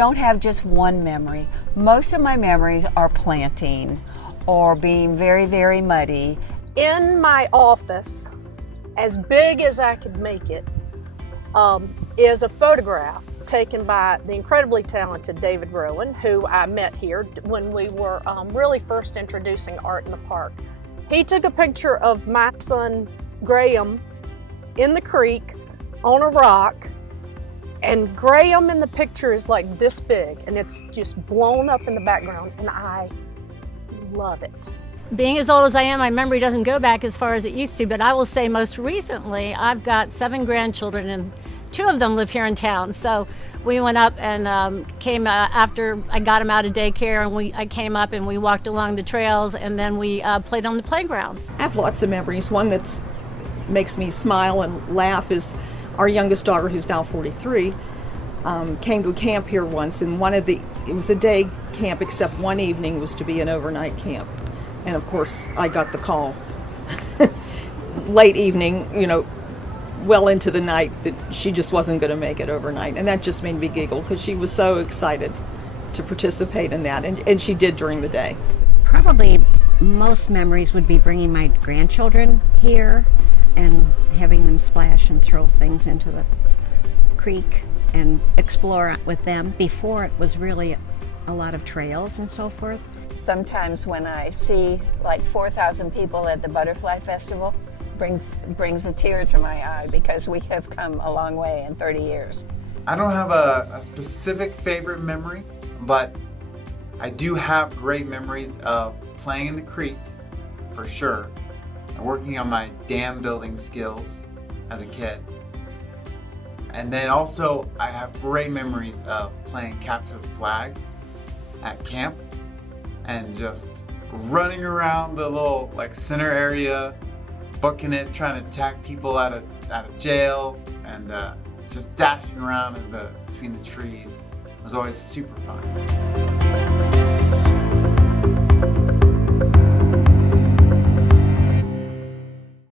don't have just one memory. Most of my memories are planting or being very, very muddy. In my office, as big as I could make it, is a photograph taken by the incredibly talented David Rowan, who I met here when we were really first introducing art in the park. He took a picture of my son Graham in the creek on a rock, and Graham in the picture is like this big, and it's just blown up in the background, and I love it. Being as old as I am, my memory doesn't go back as far as it used to, but I will say most recently, I've got 7 grandchildren and 2 of them live here in town. So we went up and came after I got them out of daycare, and I came up and we walked along the trails, and then we played on the playgrounds. I have lots of memories. One that makes me smile and laugh is our youngest daughter, who's now 43, came to a camp here once, and it was a day camp, except one evening was to be an overnight camp. And of course, I got the call late evening, well into the night, that she just wasn't going to make it overnight. And that just made me giggle because she was so excited to participate in that. And she did during the day. Probably most memories would be bringing my grandchildren here and having them splash and throw things into the creek and explore with them. Before, it was really a lot of trails and so forth. Sometimes when I see like 4,000 people at the Butterfly Festival, brings a tear to my eye because we have come a long way in 30 years. I don't have a specific favorite memory, but I do have great memories of playing in the creek, for sure, and working on my dam building skills as a kid. And then also I have great memories of playing capture the flag at camp and just running around the little center area, booking it, trying to attack people out of jail, and just dashing around between the trees. It was always super fun.